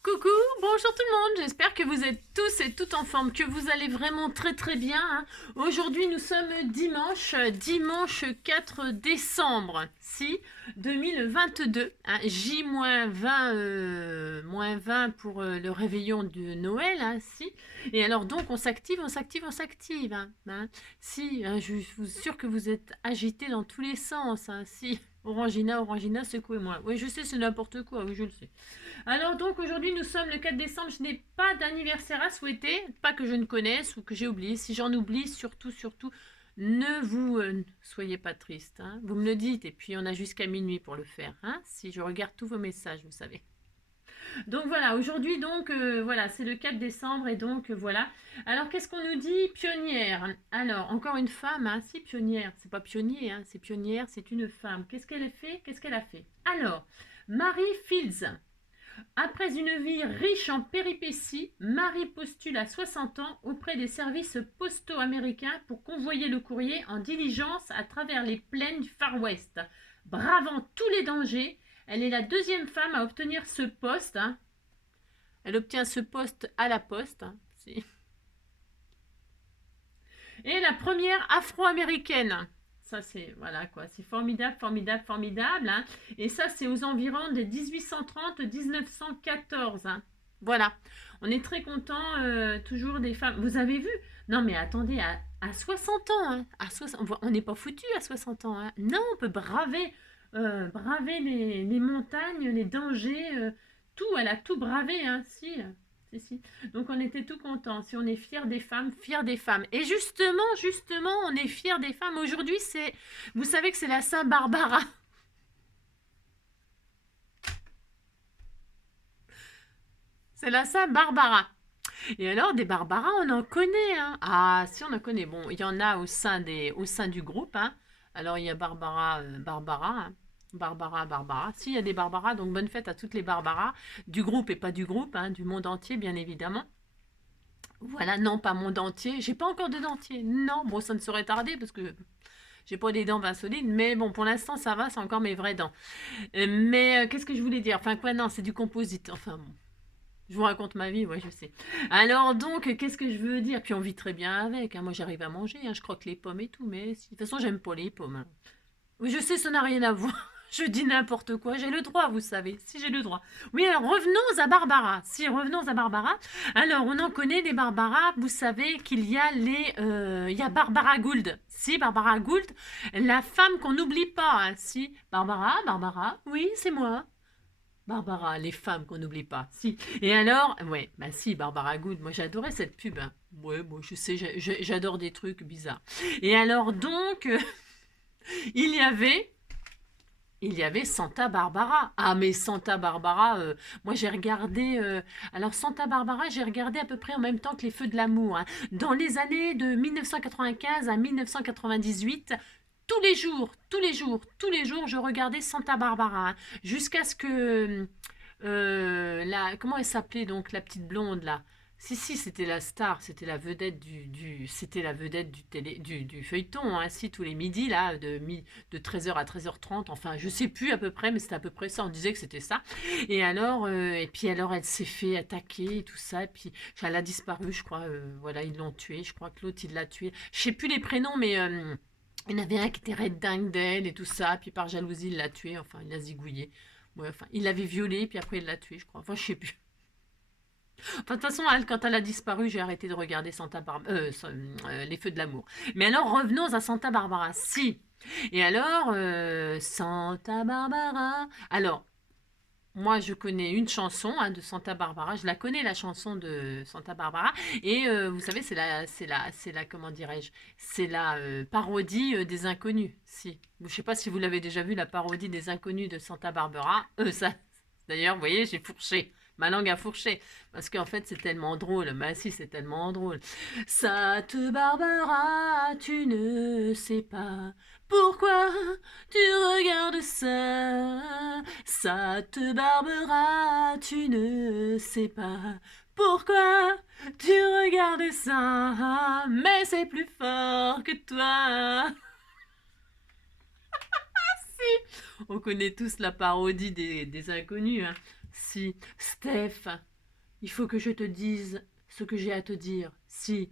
Coucou, bonjour tout le monde, j'espère que vous êtes tous et toutes en forme, que vous allez vraiment très très bien, hein. Aujourd'hui nous sommes dimanche 4 décembre, si, 2022, hein, J-20, -20 pour le réveillon de Noël, hein, si. Et alors donc on s'active, hein. Si, hein, je suis sûre que vous êtes agités dans tous les sens, hein, si. Orangina, Orangina, secouez-moi. Oui, je sais, c'est n'importe quoi, oui, je le sais. Alors donc aujourd'hui nous sommes le 4 décembre, je n'ai pas d'anniversaire à souhaiter, pas que je ne connaisse ou que j'ai oublié. Si j'en oublie, surtout, ne vous soyez pas triste, hein. Vous me le dites et puis on a jusqu'à minuit pour le faire, hein. Si je regarde tous vos messages, vous savez. Donc voilà, aujourd'hui donc voilà, c'est le 4 décembre et donc voilà. Alors qu'est-ce qu'on nous dit? Pionnière. Alors encore une femme, hein, si pionnière, c'est pas pionnier, hein, c'est pionnière, c'est une femme. Qu'est-ce qu'elle a fait? Qu'est-ce qu'elle a fait? Alors, Marie Fields. Après une vie riche en péripéties, Marie postule à 60 ans auprès des services postaux américains pour convoyer le courrier en diligence à travers les plaines du Far West. Bravant tous les dangers, elle est la deuxième femme à obtenir ce poste, hein. Elle obtient ce poste à la poste, hein. Et la première afro-américaine. Ça, c'est voilà quoi, c'est formidable, formidable, hein. Et ça, c'est aux environs de 1830-1914, hein. Voilà, on est très content, toujours des femmes. Vous avez vu? Non, mais attendez, à 60 ans, hein, à 60, on n'est pas foutu à 60 ans, hein. Non, on peut braver les montagnes, les dangers, tout. Elle a tout bravé, hein, si. Si. Donc on était tout contents. Si on est fiers des femmes, fiers des femmes. Et justement, on est fiers des femmes. Aujourd'hui, vous savez que c'est la Saint-Barbara. C'est la Saint-Barbara. Et alors, des Barbaras, on en connaît, hein. Ah, si, on en connaît. Bon, il y en a au sein du groupe, hein. Alors, il y a Barbara, Barbara, hein. Barbara. Si, il y a des Barbaras, donc bonne fête à toutes les Barbaras, du groupe et pas du groupe, hein, du monde entier, bien évidemment. Voilà, non, pas monde entier. J'ai pas encore de dentier. Non, bon, ça ne saurait tarder parce que j'ai pas des dents bien solides, mais bon, pour l'instant, ça va, c'est encore mes vraies dents. Mais qu'est-ce que je voulais dire? Enfin, quoi, non, c'est du composite. Enfin, bon. Je vous raconte ma vie, ouais, je sais. Alors donc, qu'est-ce que je veux dire? Puis on vit très bien avec, hein. Moi, j'arrive à manger, hein. Je croque les pommes et tout, mais de toute façon, j'aime pas les pommes, hein. Oui, je sais, ça n'a rien à voir. Je dis n'importe quoi. J'ai le droit, vous savez. Si j'ai le droit. Oui, alors revenons à Barbara. Si, revenons à Barbara. Alors, on en connaît des Barbara. Vous savez qu'il y a il y a Barbara Gould. Si, Barbara Gould, la femme qu'on n'oublie pas, hein. Si, Barbara, oui, c'est moi. Barbara, les femmes qu'on n'oublie pas. Si. Et alors, ouais, bah si, Barbara Gould, moi j'adorais cette pub, hein. Ouais, moi je sais, j'adore des trucs bizarres. Et alors donc, il y avait il y avait Santa Barbara. Ah, mais Santa Barbara, moi j'ai regardé. Alors, Santa Barbara, j'ai regardé à peu près en même temps que Les Feux de l'amour, hein. Dans les années de 1995 à 1998, tous les jours, je regardais Santa Barbara, hein, jusqu'à ce que. Comment elle s'appelait donc, la petite blonde là? Si, c'était la star, c'était la vedette c'était la vedette du feuilleton, hein, si, tous les midis, là, de 13h à 13h30, enfin, je sais plus à peu près, mais c'était à peu près ça, on disait que c'était ça. Et puis alors, elle s'est fait attaquer et tout ça, et puis elle a disparu, je crois, voilà, ils l'ont tuée, je crois que l'autre, il l'a tuée. Je sais plus les prénoms, mais il y en avait un qui était red dingue d'elle et tout ça, puis par jalousie, il l'a tuée, enfin, il l'a zigouillée. Ouais, enfin, il l'avait violée, puis après, il l'a tuée, je crois. Enfin, je sais plus. Enfin, de toute façon, elle, quand elle a disparu, j'ai arrêté de regarder Les Feux de l'amour. Mais alors, revenons à Santa Barbara. Si. Et alors, Santa Barbara. Alors, moi, je connais une chanson, hein, de Santa Barbara. Je la connais, la chanson de Santa Barbara. Et vous savez, comment dirais-je? C'est la parodie des Inconnus. Si. Je sais pas si vous l'avez déjà vu, la parodie des Inconnus de Santa Barbara. Ça. D'ailleurs, vous voyez, j'ai fourché. Ma langue a fourché. Parce qu'en fait, c'est tellement drôle. Mais si, c'est tellement drôle. Ça te Barbara, tu ne sais pas pourquoi tu regardes ça. Ça te Barbara, tu ne sais pas pourquoi tu regardes ça. Mais c'est plus fort que toi. Si, on connaît tous la parodie des Inconnus, hein. Si, Steph. il faut que je te dise ce que j'ai à te dire. Si,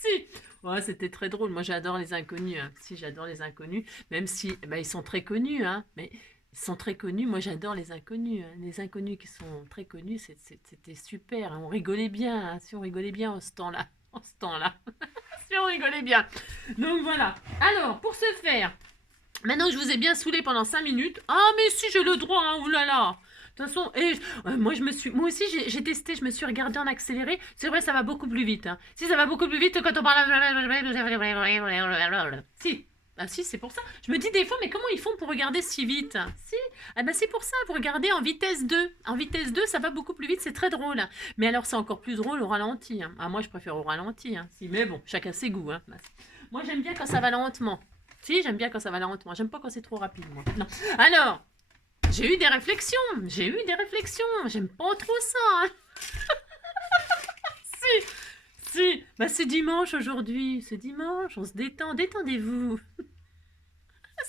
si. Ouais, c'était très drôle. Moi, j'adore les inconnus, hein. Si, j'adore les inconnus, même si bah, ils sont très connus, hein. Mais ils sont très connus. Moi, j'adore les inconnus, hein. Les inconnus qui sont très connus, c'était super, hein. On rigolait bien, hein. Si on rigolait bien en ce temps-là. En ce temps-là. Si on rigolait bien. Donc voilà. Alors, pour ce faire, maintenant que je vous ai bien saoulé pendant 5 minutes. Ah, mais si, j'ai le droit, hein, oulala. De toute façon, moi aussi, j'ai testé, je me suis regardée en accéléré. C'est vrai, ça va beaucoup plus vite, hein. Si, ça va beaucoup plus vite quand on parle. Si. Ah si, c'est pour ça. Je me dis des fois, mais comment ils font pour regarder si vite? Si, ah ben c'est pour ça, vous regardez en vitesse 2. En vitesse 2, ça va beaucoup plus vite, c'est très drôle. Mais alors, c'est encore plus drôle au ralenti, hein. Ah, moi, je préfère au ralenti, hein. Si, mais bon, chacun ses goûts, hein. Moi, j'aime bien quand ça va lentement. Si, j'aime bien quand ça va lentement. J'aime pas quand c'est trop rapide, moi. Non. Alors, j'ai eu des réflexions. J'ai eu des réflexions. J'aime pas trop ça, hein. Si, si. Bah, c'est dimanche aujourd'hui. C'est dimanche. On se détend. Détendez-vous.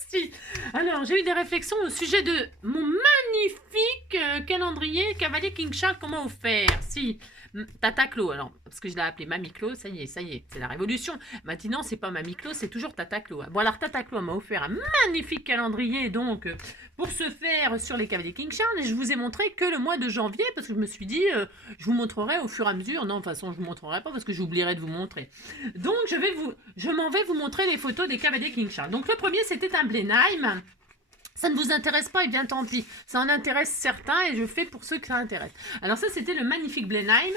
Si. Alors, j'ai eu des réflexions au sujet de mon magnifique calendrier Cavalier King Shark. Comment vous faire? Si. Tata Clo, alors, parce que je l'ai appelé Mamie Clo, ça y est, c'est la révolution. Maintenant, c'est pas Mamie Clo, c'est toujours Tata Clo. Bon, alors, Tata Clo m'a offert un magnifique calendrier, donc, pour se faire sur les Cavaliers King Charles, et je vous ai montré que le mois de janvier, parce que je me suis dit, je vous montrerai au fur et à mesure. Non, de toute façon, je vous montrerai pas, parce que j'oublierai de vous montrer. Donc, je m'en vais vous montrer les photos des Cavaliers King Charles. Donc, le premier, c'était un Blenheim. Ça ne vous intéresse pas, et bien tant pis. Ça en intéresse certains et je fais pour ceux que ça intéresse. Alors ça, c'était le magnifique Blenheim,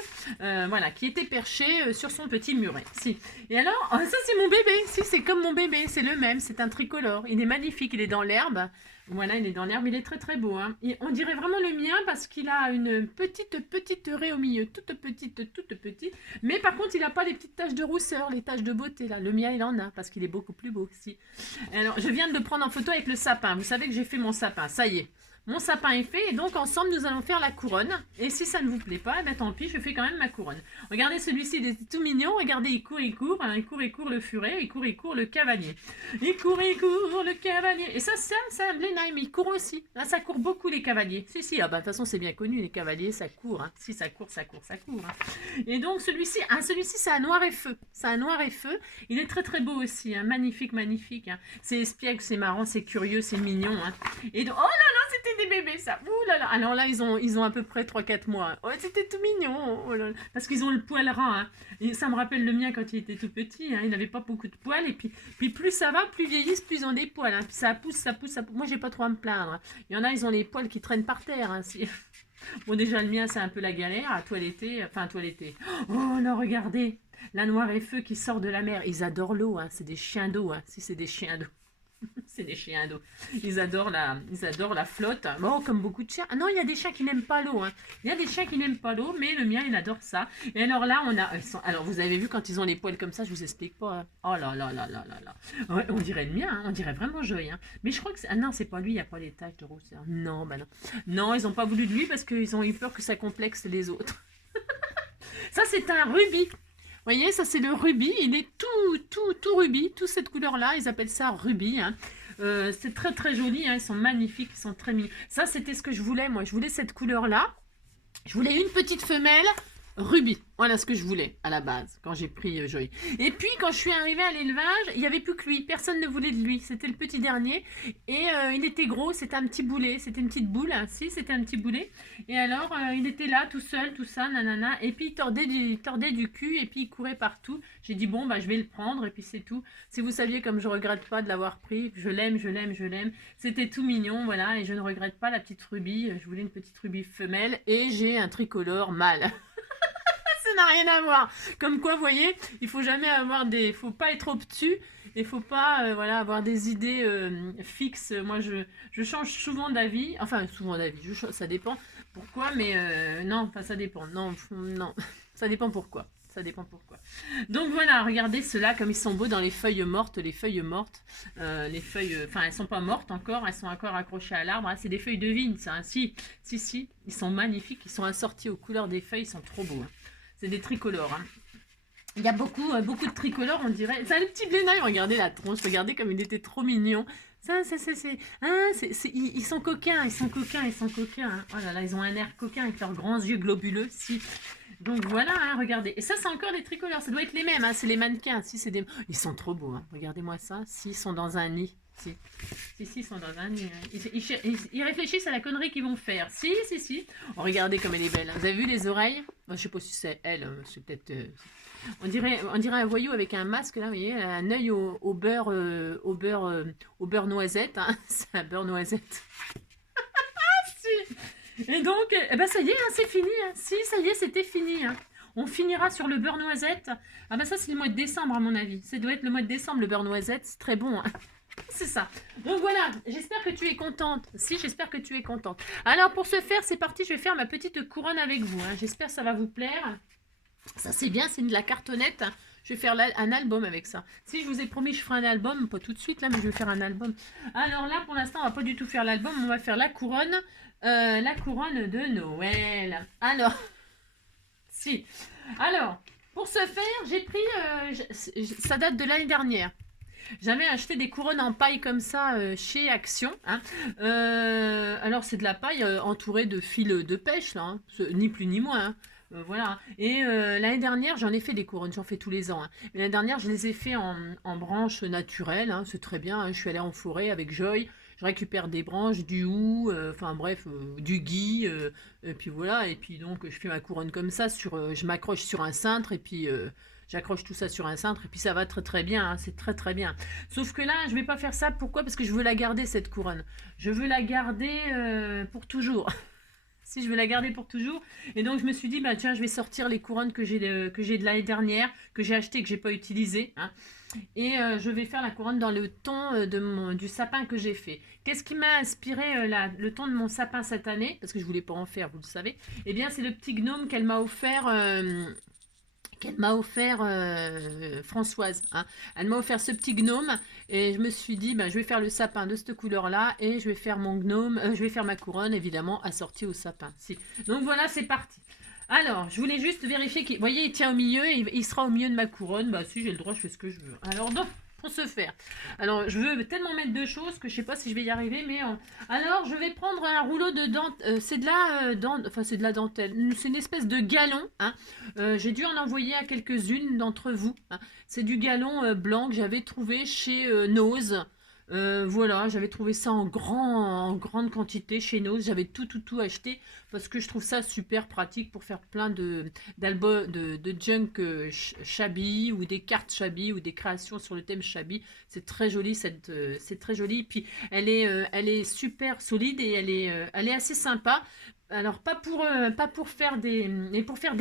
voilà, qui était perché sur son petit muret. Si. Et alors, ça c'est mon bébé. Si, c'est comme mon bébé, c'est le même, c'est un tricolore. Il est magnifique, il est dans l'herbe. Voilà, il est dans l'herbe, il est très très beau, hein. Et on dirait vraiment le mien parce qu'il a une petite raie au milieu, toute petite. Mais par contre, il n'a pas les petites taches de rousseur, les taches de beauté là. Le mien, il en a parce qu'il est beaucoup plus beau. Si. Alors, je viens de le prendre en photo avec le sapin. Vous savez que j'ai fait mon sapin, ça y est. Mon sapin est fait et donc ensemble nous allons faire la couronne. Et si ça ne vous plaît pas, eh ben tant pis, je fais quand même ma couronne. Regardez celui-ci, il est tout mignon. Regardez, il court, hein, il court le furet, il court le cavalier. Il court le cavalier. Et ça, c'est un Blenheim, il court aussi. Là, ça court beaucoup les cavaliers. Si, ah bah de toute façon c'est bien connu, les cavaliers, ça court. Hein. Si, ça court. Hein. Et donc celui-ci, c'est un noir et feu. C'est un noir et feu. Il est très très beau aussi, hein. Magnifique. Hein. C'est espiègle, c'est marrant, c'est curieux, c'est mignon. Hein. Et donc, oh là là, c'était des bébés ça. Ouh là là. Alors là, ils ont à peu près 3-4 mois. Oh, c'était tout mignon. Oh là là. Parce qu'ils ont le poil ras. Hein. Et ça me rappelle le mien quand il était tout petit. Hein. Il n'avait pas beaucoup de poils. Et puis plus ça va, plus vieillissent, plus ils ont des poils. Hein. Puis ça pousse. Moi, j'ai pas trop à me plaindre. Hein. Il y en a, ils ont les poils qui traînent par terre. Hein. Bon, déjà, le mien, c'est un peu la galère à toiletter. Enfin, à toiletter. Oh non, regardez. La noire et feu qui sort de la mer. Ils adorent l'eau. Hein. C'est des chiens d'eau. Hein. Si, c'est des chiens d'eau. C'est des chiens d'eau. Ils adorent la flotte. Bon, comme beaucoup de chiens. Ah non, il y a des chiens qui n'aiment pas l'eau. Hein. Il y a des chiens qui n'aiment pas l'eau, mais le mien, il adore ça. Et alors là, alors, vous avez vu, quand ils ont les poils comme ça, je vous explique pas. Hein. Oh là là là là là là. Ouais, on dirait le mien. Hein. On dirait vraiment Joy. Hein. Mais je crois que c'est... Ah non, c'est pas lui, il n'y a pas les taches de rousseur. Non, bah non. Non, ils n'ont pas voulu de lui parce qu'ils ont eu peur que ça complexe les autres. Ça, c'est un rubis. Vous voyez, ça c'est le rubis, il est tout rubis, toute cette couleur-là, ils appellent ça rubis. Hein. C'est très très joli, hein. Ils sont magnifiques, ils sont très mignons. Ça c'était ce que je voulais, moi, je voulais cette couleur-là. Je voulais une petite femelle rubis. Voilà ce que je voulais à la base quand j'ai pris Joy. Et puis quand je suis arrivée à l'élevage, il n'y avait plus que lui. Personne ne voulait de lui. C'était le petit dernier. Et il était gros. C'était un petit boulet. C'était une petite boule. Hein. Si, c'était un petit boulet. Et alors, il était là tout seul, tout ça, nanana. Et puis il tordait du cul et puis il courait partout. J'ai dit, bon, bah je vais le prendre et puis c'est tout. Si vous saviez comme je regrette pas de l'avoir pris. Je l'aime. C'était tout mignon, voilà. Et je ne regrette pas la petite rubis. Je voulais une petite rubis femelle. Et j'ai un tricolore mâle. Ça n'a rien à voir. Comme quoi, vous voyez, il faut jamais faut pas être obtus et faut pas, voilà, avoir des idées fixes. Moi, je change souvent d'avis. Enfin, souvent d'avis. Ça dépend. Pourquoi? Mais non, enfin, ça dépend. Non, ça dépend pourquoi. Donc voilà, regardez ceux-là comme ils sont beaux dans les feuilles mortes. Les feuilles, enfin elles sont pas mortes encore, elles sont encore accrochées à l'arbre. Hein, c'est des feuilles de vigne, ça. Hein. Si, ils sont magnifiques, ils sont assortis aux couleurs des feuilles, ils sont trop beaux. Hein. C'est des tricolores. Hein. Il y a beaucoup de tricolores, on dirait. C'est un petit Blenheim, regardez la tronche, regardez comme il était trop mignon. Ils sont coquins, ils sont coquins, ils sont coquins. Hein. Oh là là, ils ont un air coquin avec leurs grands yeux globuleux. Si. Donc voilà, hein, regardez. Et ça, c'est encore des tricolores. Ça doit être les mêmes, hein, c'est les mannequins. Si, c'est des... Ils sont trop beaux. Hein. Regardez-moi ça. Si, ils sont dans un nid. Si. Si, ils sont dans un nid. Hein. Ils réfléchissent à la connerie qu'ils vont faire. Si. Oh, regardez comme elle est belle. Vous avez vu les oreilles? Moi, je sais pas si c'est elle. C'est peut-être... on dirait un voyou avec un masque là, vous voyez, un œil au beurre noisette, hein. C'est un beurre noisette. Si. Et donc, eh ben ça y est, hein, c'est fini. Hein. Si, ça y est, c'était fini. Hein. On finira sur le beurre noisette. Ah ben ça, c'est le mois de décembre à mon avis. Ça doit être le mois de décembre, le beurre noisette. C'est très bon. Hein. C'est ça. Donc voilà, j'espère que tu es contente. Si, j'espère que tu es contente. Alors pour ce faire, c'est parti, je vais faire ma petite couronne avec vous. Hein. J'espère que ça va vous plaire. Ça c'est bien, c'est de la cartonnette. Je vais faire un album avec ça. Si je vous ai promis, je ferai un album, pas tout de suite là, mais je vais faire un album. Alors là, pour l'instant, on va pas du tout faire l'album, on va faire la couronne de Noël. Alors, si. Alors, pour ce faire, j'ai pris, ça date de l'année dernière. J'avais acheté des couronnes en paille comme ça chez Action. Hein. Alors c'est de la paille entourée de fils de pêche, là, hein. Ni plus ni moins. Hein. Voilà. Et l'année dernière, j'en ai fait des couronnes, j'en fais tous les ans. Hein. Mais l'année dernière, je les ai fait en branches naturelles. Hein. C'est très bien. Hein. Je suis allée en forêt avec Joy. Je récupère des branches, du hou, enfin bref, du gui. Et puis voilà. Et puis donc, je fais ma couronne comme ça. Je m'accroche sur un cintre et puis... J'accroche tout ça sur un cintre et puis ça va très très bien, hein, c'est très très bien. Sauf que là, je vais pas faire ça, pourquoi? Parce que je veux la garder cette couronne. Je veux la garder pour toujours. Si je veux la garder pour toujours. Et donc je me suis dit, bah tiens, je vais sortir les couronnes que j'ai de l'année dernière, que j'ai acheté, que j'ai pas utilisé. Hein. Et je vais faire la couronne dans le ton du sapin que j'ai fait. Qu'est-ce qui m'a inspiré le ton de mon sapin cette année? Parce que je voulais pas en faire, vous le savez. Eh bien, c'est le petit gnome qu'elle m'a offert... Françoise. Hein. Elle m'a offert ce petit gnome et je me suis dit, bah, je vais faire le sapin de cette couleur-là et je vais faire mon gnome, je vais faire ma couronne évidemment assortie au sapin. Si. Donc voilà, c'est parti. Alors, je voulais juste vérifier qu'il, voyez, il tient au milieu et il sera au milieu de ma couronne. Bah si, j'ai le droit, je fais ce que je veux. Alors donc, pour ce faire. Alors, je veux tellement mettre de choses que je sais pas si je vais y arriver, mais alors je vais prendre un rouleau de dentelle. C'est de la dentelle. C'est une espèce de galon. Hein. J'ai dû en envoyer à quelques-unes d'entre vous. Hein. C'est du galon blanc que j'avais trouvé chez Nose. Voilà, j'avais trouvé ça en grande quantité chez Nose. J'avais tout acheté parce que je trouve ça super pratique pour faire plein d'albums de junk shabby ou des cartes shabby ou des créations sur le thème shabby. C'est très joli, c'est très joli. Puis elle est super solide et elle est assez sympa. Alors pas pour faire des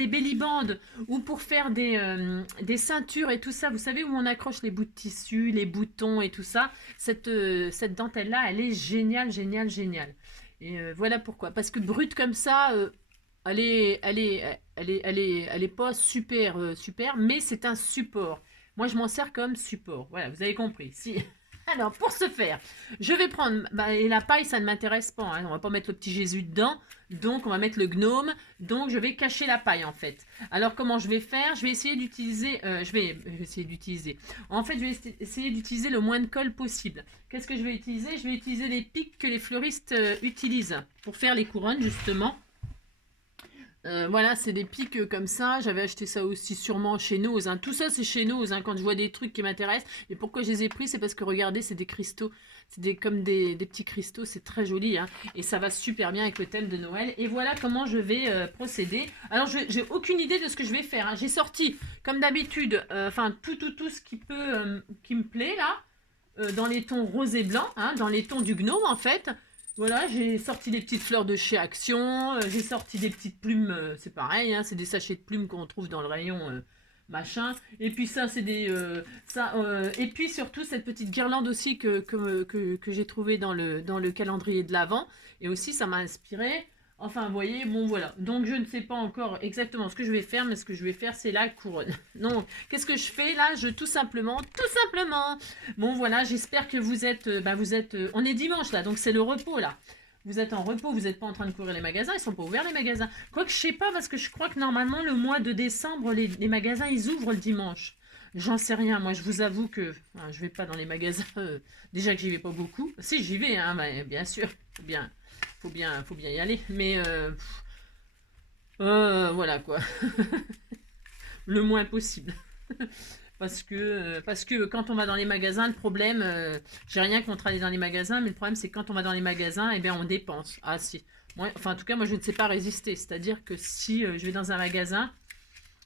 belly bands ou pour faire des ceintures et tout ça. Vous savez où on accroche les bouts de tissu, les boutons et tout ça. Cette dentelle là, elle est géniale. Et voilà pourquoi. Parce que brute comme ça, elle est pas super, mais c'est un support. Moi je m'en sers comme support. Voilà, vous avez compris. Si. Alors, pour ce faire, je vais prendre... Bah, et la paille, ça ne m'intéresse pas. Hein, on va pas mettre le petit Jésus dedans. Donc, on va mettre le gnome. Donc, je vais cacher la paille, en fait. Alors, comment je vais faire? Je vais essayer d'utiliser... je vais essayer d'utiliser... En fait, je vais essayer d'utiliser le moins de colle possible. Qu'est-ce que je vais utiliser? Je vais utiliser les pics que les fleuristes utilisent pour faire les couronnes, justement. Voilà, c'est des pics comme ça. J'avais acheté ça aussi sûrement chez Nose. Hein. Tout ça, c'est chez Nose. Hein, quand je vois des trucs qui m'intéressent. Et pourquoi je les ai pris? C'est parce que regardez, c'est des cristaux. C'est comme des petits cristaux. C'est très joli. Hein, et ça va super bien avec le thème de Noël. Et voilà comment je vais procéder. Alors, j'ai aucune idée de ce que je vais faire. Hein. J'ai sorti, comme d'habitude, tout ce qui me plaît là. Dans les tons rose et blanc. Hein, dans les tons du gnome, en fait. Voilà, j'ai sorti des petites fleurs de chez Action, j'ai sorti des petites plumes, c'est pareil, hein, c'est des sachets de plumes qu'on trouve dans le rayon machin. Et puis ça, c'est et puis surtout cette petite guirlande aussi que j'ai trouvée dans le calendrier de l'Avent. Et aussi, ça m'a inspiré. Enfin, vous voyez, bon voilà. Donc, je ne sais pas encore exactement ce que je vais faire, mais ce que je vais faire, c'est la couronne. Donc, qu'est-ce que je fais là? Tout simplement. Bon, voilà, j'espère que vous êtes... on est dimanche là, donc c'est le repos là. Vous êtes en repos, vous n'êtes pas en train de courir les magasins, ils sont pas ouverts les magasins. Quoique, je sais pas, parce que je crois que normalement, le mois de décembre, les magasins, ils ouvrent le dimanche. J'en sais rien. Moi, je vous avoue que je vais pas dans les magasins. Déjà que j'y vais pas beaucoup. Si, j'y vais, hein, bien sûr. Faut bien y aller. Mais voilà quoi. Le moins possible. Parce que quand on va dans les magasins, le problème, j'ai rien contre aller dans les magasins, mais le problème c'est que quand on va dans les magasins, eh bien on dépense. Ah si. Moi, enfin en tout cas, moi je ne sais pas résister. C'est-à-dire que si je vais dans un magasin,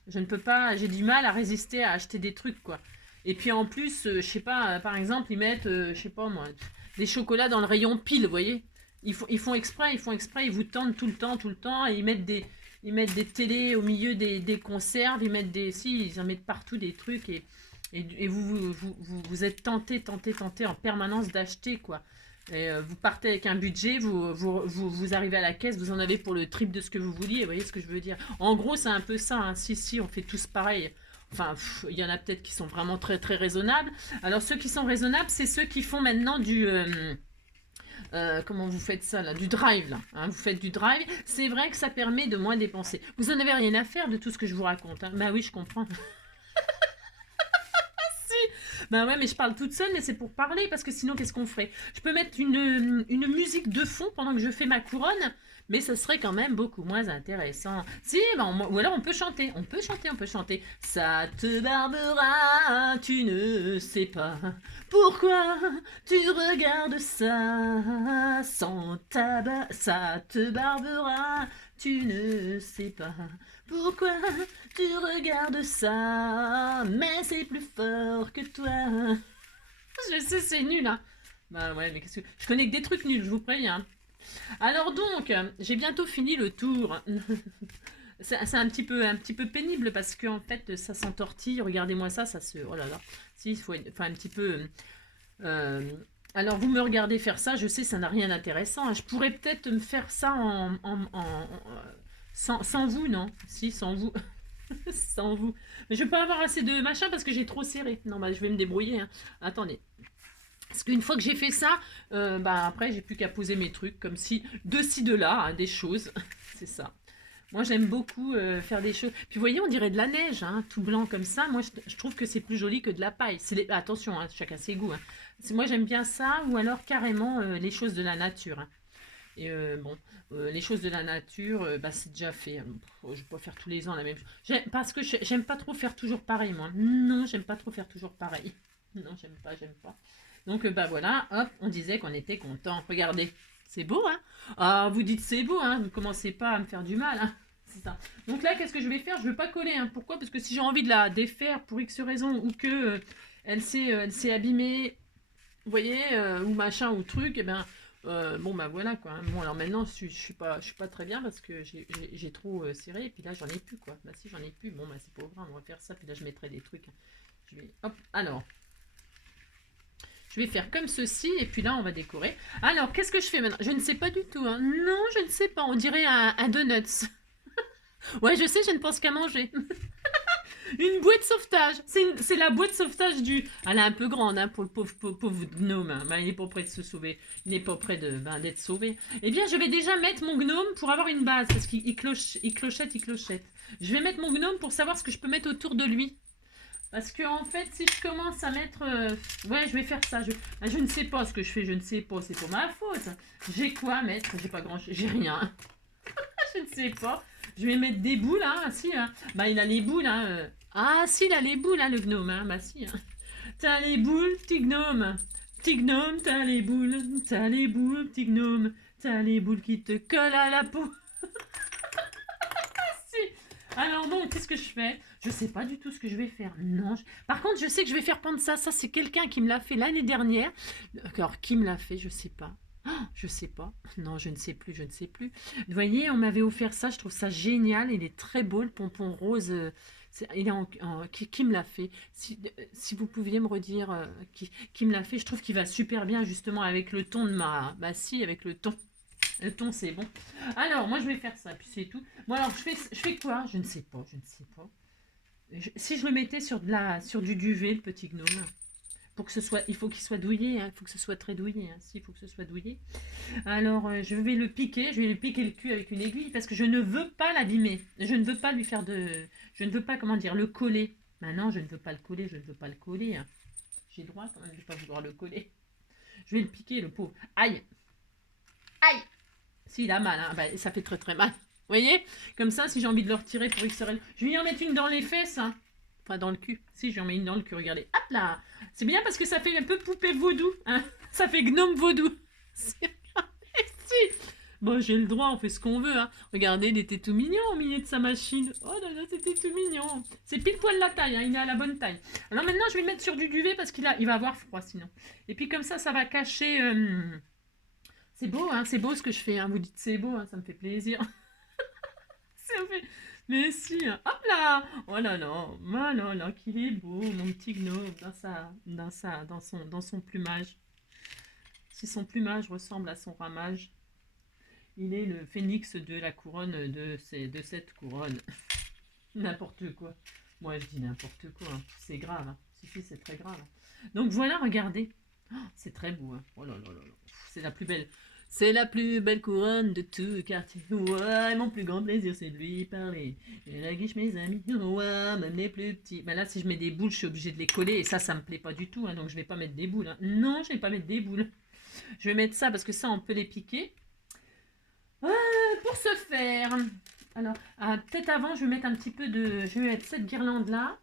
je ne peux pas, j'ai du mal à résister à acheter des trucs quoi. Et puis en plus, je sais pas, par exemple, ils mettent, je sais pas moi, des chocolats dans le rayon pile, vous voyez. Ils font exprès, ils vous tendent tout le temps, et ils mettent des télés au milieu des conserves, ils en mettent partout des trucs, et vous êtes tenté en permanence d'acheter, quoi. Et vous partez avec un budget, vous arrivez à la caisse, vous en avez pour le triple de ce que vous vouliez, vous voyez ce que je veux dire. En gros, c'est un peu ça, hein. Si, on fait tous pareil. Enfin, il y en a peut-être qui sont vraiment très très raisonnables. Alors ceux qui sont raisonnables, c'est ceux qui font maintenant comment vous faites ça là, du drive là, hein, vous faites du drive, c'est vrai que ça permet de moins dépenser. Vous en avez rien à faire de tout ce que je vous raconte, hein. Bah oui, je comprends. Bah ouais, mais je parle toute seule, mais c'est pour parler, parce que sinon, qu'est-ce qu'on ferait? Je peux mettre une musique de fond pendant que je fais ma couronne, mais ce serait quand même beaucoup moins intéressant. Si, bah, ou alors on peut chanter. Ça te barbera, tu ne sais pas pourquoi tu regardes ça sans tabac. Ça te barbera, tu ne sais pas pourquoi tu regardes ça, mais c'est plus fort que toi. Je sais, c'est nul, hein. Bah ouais, mais qu'est-ce que... Je connais que des trucs nuls, je vous préviens. Alors donc, j'ai bientôt fini le tour. C'est un petit peu pénible parce que en fait, ça s'entortille. Regardez-moi ça, ça se... Oh là là. Si, il faut... Enfin, un petit peu... euh, Alors, vous me regardez faire ça, je sais, ça n'a rien d'intéressant, hein. Je pourrais peut-être me faire ça sans vous, non? Si, sans vous. Sans vous. Mais je vais pas avoir assez de machin parce que j'ai trop serré. Non, bah je vais me débrouiller, hein. Attendez. Parce qu'une fois que j'ai fait ça, bah après j'ai plus qu'à poser mes trucs comme si de ci de là, hein, des choses. C'est ça. Moi j'aime beaucoup faire des choses. Puis vous voyez, on dirait de la neige, hein, tout blanc comme ça. Moi je trouve que c'est plus joli que de la paille. Attention, hein, chacun ses goûts, hein. Moi j'aime bien ça ou alors carrément les choses de la nature, hein. Et bon, les choses de la nature, bah, c'est déjà fait, hein. Je vais pas faire tous les ans la même chose. Parce que j'aime pas trop faire toujours pareil, moi. Non, j'aime pas trop faire toujours pareil. Non, j'aime pas. Donc, bah voilà, hop, on disait qu'on était content. Regardez, c'est beau, hein? Ah, vous dites c'est beau, hein? Ne commencez pas à me faire du mal, hein? C'est ça. Donc là, qu'est-ce que je vais faire? Je veux pas coller, hein. Pourquoi? Parce que si j'ai envie de la défaire pour X raison ou que elle s'est abîmée, vous voyez, ou machin ou truc, et ben bon bah voilà quoi, hein. Bon alors maintenant je suis pas très bien parce que j'ai trop serré et puis là j'en ai plus quoi. Bah si j'en ai plus, bon bah c'est pas grave, on va faire ça puis là je mettrai des trucs, hein. Je vais hop, alors je vais faire comme ceci et puis là on va décorer. Alors qu'est-ce que je fais maintenant? Je ne sais pas du tout, hein. Non je ne sais pas, on dirait un donuts. Ouais je sais, je ne pense qu'à manger. Une bouée de sauvetage. C'est la bouée de sauvetage du... Elle est un peu grande, hein, pour le pauvre gnome, hein. Ben, il n'est pas prêt de se sauver. Il n'est pas prêt d'être sauvé. Eh bien, je vais déjà mettre mon gnome pour avoir une base. Parce qu'il clochette. Je vais mettre mon gnome pour savoir ce que je peux mettre autour de lui. Parce que en fait, si je commence à mettre... Ouais, je vais faire ça. Je ne sais pas ce que je fais. Je ne sais pas. C'est pas ma faute. J'ai quoi à mettre? J'ai pas grand-chose. J'ai rien. Je ne sais pas. Je vais mettre des boules, hein. Si, hein. Bah, il a les boules, hein. Ah, si, il a les boules, hein, le gnome, hein. Bah, si, hein. T'as les boules, petit gnome. Petit gnome, t'as les boules. T'as les boules, petit gnome. T'as les boules qui te collent à la peau. Si. Alors, bon, qu'est-ce que je fais? Je sais pas du tout ce que je vais faire. Non. Par contre, je sais que je vais faire prendre ça. Ça, c'est quelqu'un qui me l'a fait l'année dernière. Alors, qui me l'a fait? Je sais pas. Oh, je sais pas. Non, je ne sais plus, je ne sais plus. Vous voyez, on m'avait offert ça, je trouve ça génial. Il est très beau, le pompon rose. Il est qui me l'a fait? Si vous pouviez me redire qui me l'a fait, je trouve qu'il va super bien justement avec le ton de ma... Bah si, avec le ton. Le ton, c'est bon. Alors, moi, je vais faire ça, puis c'est tout. Bon, alors, je fais quoi? Je ne sais pas, je ne sais pas. Si je le mettais sur du duvet, le petit gnome, pour que ce soit, il faut qu'il soit douillé, hein, il faut que ce soit très douillé, hein, il faut que ce soit douillé. Alors, je vais le piquer le cul avec une aiguille, parce que je ne veux pas l'abîmer. Je ne veux pas lui faire de... Je ne veux pas, comment dire, le coller. Maintenant, je ne veux pas le coller, je ne veux pas le coller, hein. J'ai droit quand même de ne pas vouloir le coller. Je vais le piquer, le pauvre. Aïe, aïe. Si, il a mal, hein. Bah, ça fait très très mal. Vous voyez? Comme ça, si j'ai envie de le retirer pour XRL, je vais y en mettre une dans les fesses, hein. Enfin, dans le cul. Si, je lui en mets une dans le cul, regardez. Hop là. C'est bien parce que ça fait un peu poupée vaudou, hein. Ça fait gnome vaudou. Si. Bon, j'ai le droit, on fait ce qu'on veut, hein. Regardez, il était tout mignon au milieu de sa machine. Oh là là, c'était tout mignon. C'est pile poil la taille, hein. Il est à la bonne taille. Alors maintenant, je vais le mettre sur du duvet parce il va avoir froid sinon. Et puis comme ça va cacher... C'est beau, hein, c'est beau ce que je fais, hein. Vous dites c'est beau, hein, ça me fait plaisir. Ça me fait... Mais si, hein. Hop là. Oh là là, oh là là, qu'il est beau, mon petit gnome, dans son plumage. Si son plumage ressemble à son ramage, il est le phénix de la couronne de cette couronne. N'importe quoi. Moi, je dis n'importe quoi, hein. C'est grave, hein. Si, c'est très grave, hein. Donc voilà, regardez. Oh, c'est très beau, hein. Oh là là là là. C'est la plus belle. C'est la plus belle couronne de tout le quartier. Ouais, mon plus grand plaisir, c'est de lui parler. Et la guiche, mes amis. Ouais, même les plus petits. Ben là, si je mets des boules, je suis obligée de les coller. Et ça me plaît pas du tout, hein. Donc je vais pas mettre des boules, hein. Non, je vais pas mettre des boules. Je vais mettre ça parce que ça, on peut les piquer. Pour ce faire, alors, peut-être avant, je vais mettre un petit peu de... Je vais mettre cette guirlande-là.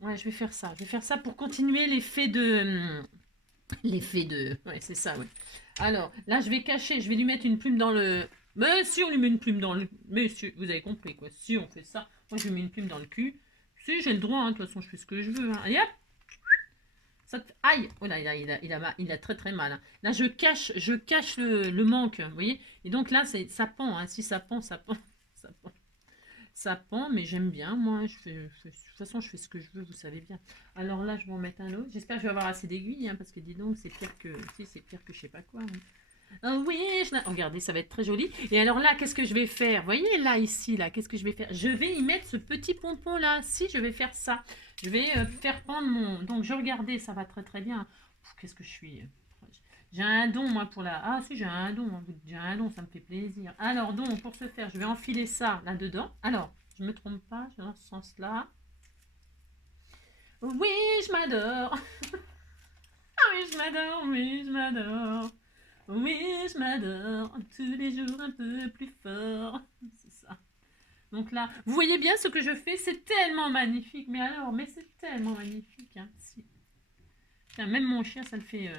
Ouais, je vais faire ça. Je vais faire ça pour continuer l'effet de... L'effet de... Ouais, c'est ça, oui. Alors, là, je vais cacher, je vais lui mettre une plume dans le... Mais si on lui met une plume dans le... Mais si, vous avez compris, quoi. Si on fait ça, moi, je lui mets une plume dans le cul. Si, j'ai le droit, hein. De toute façon, je fais ce que je veux, hein. Et hop. Aïe. Oh là, il a très très mal, hein. Là, je cache le manque, vous voyez. Et donc là, ça pend, hein. Si ça pend, ça pend. Ça pend. Ça pend, mais j'aime bien, moi. De toute façon, je fais ce que je veux, vous savez bien. Alors là, je vais en mettre un autre. J'espère que je vais avoir assez d'aiguilles, hein, parce que dis donc, c'est pire que... Si, c'est pire que je sais pas quoi, hein. Oh oui, regardez, ça va être très joli. Et alors là, qu'est-ce que je vais faire? Vous voyez là, ici, là, qu'est-ce que je vais faire? Je vais y mettre ce petit pompon là. Si, je vais faire ça. Je vais faire pendre mon... Donc, je regardais, ça va très très bien. Qu'est-ce que je suis... J'ai un don, moi, pour la... Ah, si, j'ai un don. Hein. J'ai un don, ça me fait plaisir. Alors, donc, pour ce faire, je vais enfiler ça là-dedans. Alors, je me trompe pas, je vais dans ce sens-là. Oui, je m'adore. Ah oui, je m'adore, oui, je m'adore. Oui, je m'adore. Tous les jours un peu plus fort. C'est ça. Donc là, vous voyez bien ce que je fais, c'est tellement magnifique. Mais alors, mais c'est tellement magnifique, hein. Si. Tiens, même mon chien, ça le fait...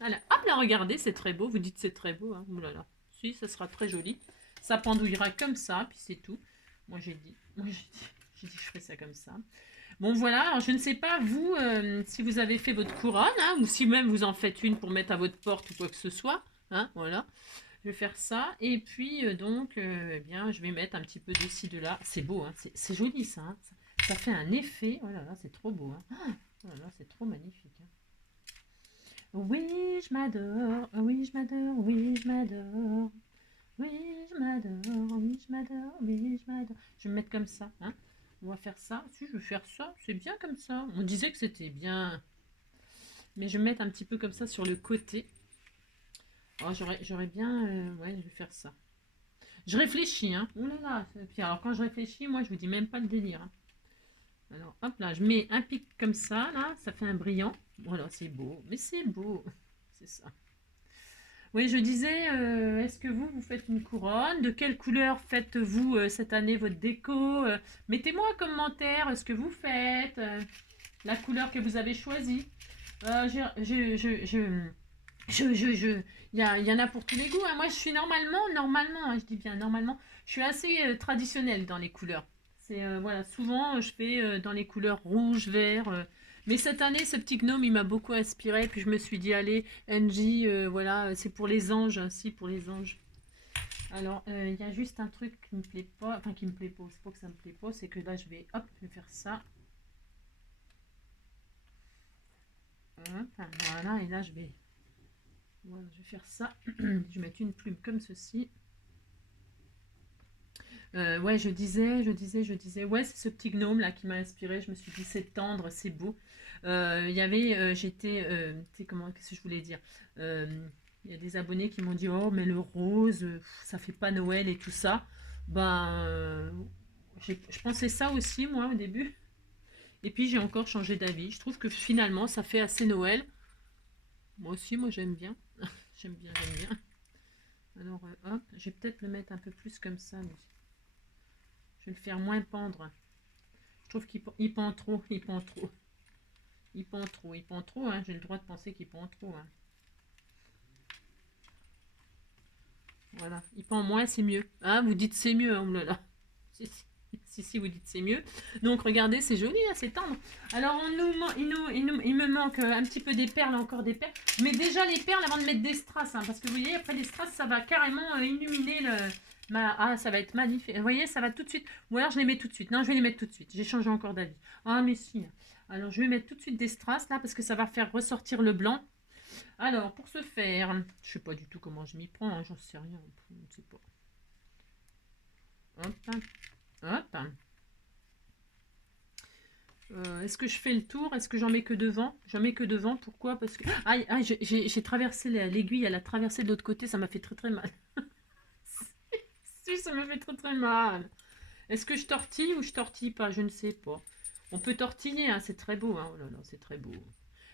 Voilà. Hop là, regardez, c'est très beau. Vous dites c'est très beau, hein. Ouh là là. Si, ça sera très joli. Ça pendouillera comme ça, puis c'est tout. Moi, j'ai dit que je ferais ça comme ça. Bon, voilà. Alors, je ne sais pas, vous, si vous avez fait votre couronne, hein, ou si même vous en faites une pour mettre à votre porte ou quoi que ce soit. Hein, voilà. Je vais faire ça. Et puis, donc, eh bien, je vais mettre un petit peu de ci, de là. C'est beau, hein. C'est joli, ça, hein. Ça fait un effet. Oh là là, c'est trop beau, hein. Oh là là, c'est trop magnifique, hein. Oui, je m'adore, oui, je m'adore, oui, je m'adore. Oui, je m'adore, oui, je m'adore, oui, je m'adore. Je vais me mettre comme ça, hein. On va faire ça. Si, je vais faire ça. C'est bien comme ça. On disait que c'était bien. Mais je vais me mettre un petit peu comme ça sur le côté. Oh, j'aurais bien... ouais, je vais faire ça. Je réfléchis, hein. Oh là là. Puis alors, quand je réfléchis, moi, je vous dis même pas le délire, hein. Alors, hop là, je mets un pic comme ça, là. Ça fait un brillant. Voilà, c'est beau. Mais c'est beau. C'est ça. Oui, je disais, est-ce que vous faites une couronne? De quelle couleur faites-vous cette année votre déco? Mettez-moi un commentaire ce que vous faites, la couleur que vous avez choisie. Il y en a pour tous les goûts, hein. Moi, je suis normalement, hein, je dis bien normalement, je suis assez traditionnelle dans les couleurs. C'est voilà, souvent je fais dans les couleurs rouge, vert. Mais cette année, ce petit gnome, il m'a beaucoup inspiré. Puis je me suis dit, allez, NJ, voilà, c'est pour les anges, hein, si, pour les anges. Alors, il y a juste un truc qui me plaît pas, enfin qui me plaît pas, c'est pas que ça me plaît pas, c'est que là, je vais, hop, je vais faire ça. Hop, voilà, et là, voilà, je vais faire ça. Je vais mettre une plume comme ceci. Ouais, je disais, ouais, c'est ce petit gnome là qui m'a inspiré. Je me suis dit, c'est tendre, c'est beau. Il y avait, qu'est-ce que je voulais dire? Il y a des abonnés qui m'ont dit, oh, mais le rose, ça fait pas Noël et tout ça. Ben, je pensais ça aussi, moi, au début. Et puis j'ai encore changé d'avis. Je trouve que finalement ça fait assez Noël. Moi aussi, moi j'aime bien. J'aime bien, j'aime bien. Alors hop, je vais peut-être le mettre un peu plus comme ça. Lui. Je vais le faire moins pendre. Je trouve qu'il pend trop, il pend trop. Il pend trop, il pend trop. Hein. J'ai le droit de penser qu'il pend trop. Hein. Voilà, il pend moins, c'est mieux. Hein, vous dites c'est mieux, hein, oh là là. Si, si. Si, vous dites c'est mieux. Donc, regardez, c'est joli, hein, c'est tendre. Alors, il me manque un petit peu des perles, encore des perles. Mais déjà les perles avant de mettre des strass. Hein, parce que vous voyez, après les strass, ça va carrément illuminer le... Ah, ça va être magnifique. Vous voyez, ça va tout de suite. Ou alors, je les mets tout de suite. Non, je vais les mettre tout de suite. J'ai changé encore d'avis. Ah, mais si. Alors, je vais mettre tout de suite des strass, là, parce que ça va faire ressortir le blanc. Alors, pour ce faire, je sais pas du tout comment je m'y prends. Hein, j'en sais rien. Je ne sais pas. Hop. Hop. Est-ce que je fais le tour? Est-ce que j'en mets que devant? J'en mets que devant. Pourquoi? Parce que... Ah, j'ai traversé l'aiguille. Elle a traversé de l'autre côté. Ça m'a fait très très mal. Si, ça m'a fait très très mal. Est-ce que je tortille ou je tortille pas? Je ne sais pas. On peut tortiller. Hein, c'est très beau. Hein. Oh là là, c'est très beau.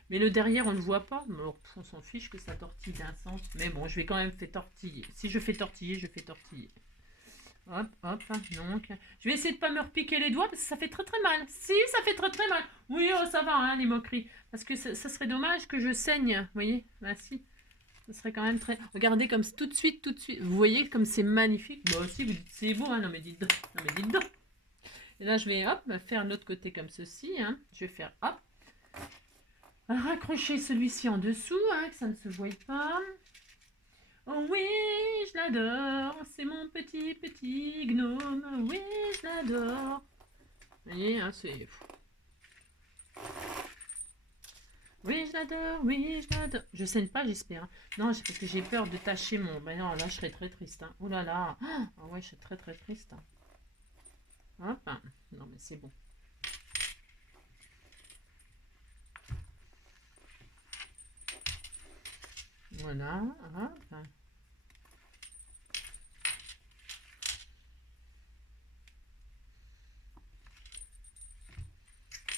Mais le derrière, on ne le voit pas. Alors, on s'en fiche que ça tortille d'un sens. Mais bon, je vais quand même faire tortiller. Si je fais tortiller, je fais tortiller. Hop, hop, donc. Je vais essayer de pas me repiquer les doigts parce que ça fait très très mal. Si, ça fait très très mal. Oui, oh, ça va, hein, les moqueries. Parce que ça serait dommage que je saigne. Vous voyez? Bah si. Ça serait quand même très... Regardez comme tout de suite, tout de suite. Vous voyez comme c'est magnifique. Bah aussi, vous dites c'est beau, hein. Non mais dites donc. Non mais dites donc. Et là, je vais, hop, faire l'autre côté comme ceci, hein. Je vais faire, hop. Raccrocher celui-ci en dessous, hein, que ça ne se voie pas. Oh oui, je l'adore, c'est mon petit gnome. Oui, je l'adore. Vous voyez, hein, c'est... Oui, je l'adore, oui, je l'adore. Je saigne pas, j'espère. Hein. Non, parce que j'ai peur de tacher mon... Ben non, là, je serais très triste. Hein. Oh là là. Ah ouais, je serais très très triste. Hein. Hop. Non, mais c'est bon. Voilà. Hop.